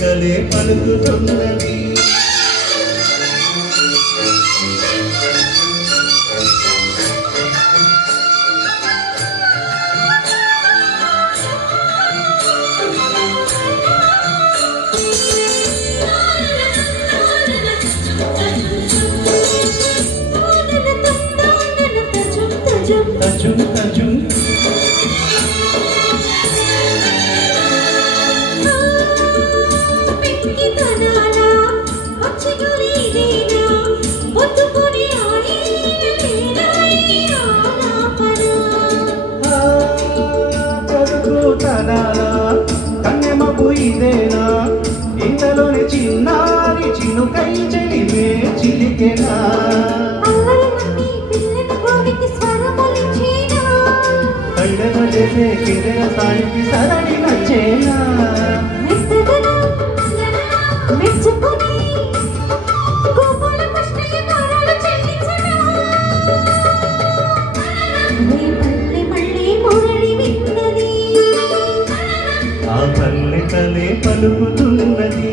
కలే పలుకుతున్నది tajum tajum ఇదేనా ఇంతలోనే చిన్నారి చినుకై చెలిమే చిలికెనా కళ్ళగలేసే కిరణ సాయికి సరళి నచ్చేనా ఆ పల్లె కలే పలుకుతున్నది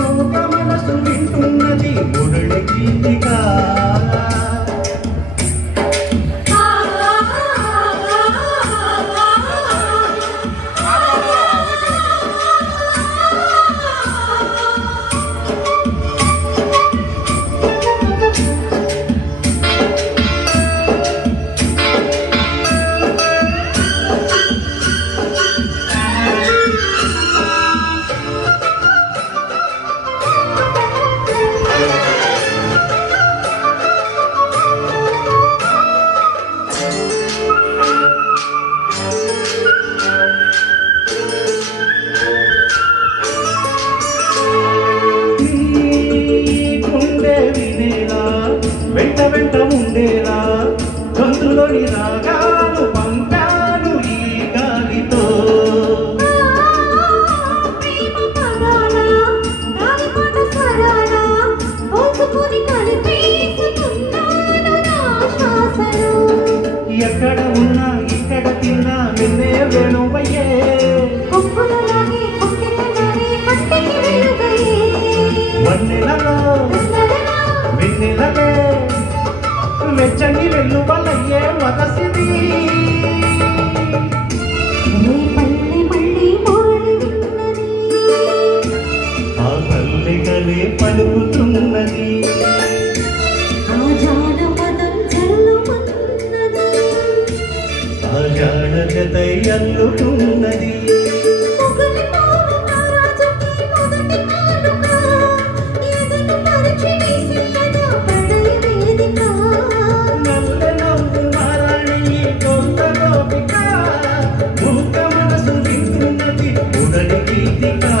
మూక మనసు వింటున్నది మురళి గీతిగా వెంట వెంట ఉండేలా గొంతులోని రాగాలు పంపాను ఈ గాలితో ఎక్కడ ఉన్నా ఇక్కడ తిన్నా నిన్నే వేణువయ్యే వన్నెలలో వెన్నెలలే మెచ్చని వెల్లువలయ్యే వలసిది ఆ పల్లె కలే పలుకుతున్నది ఆ జాడ జతై అల్లుతున్నది భూత మనసు వింటున్నది ఉడలి గీతిగా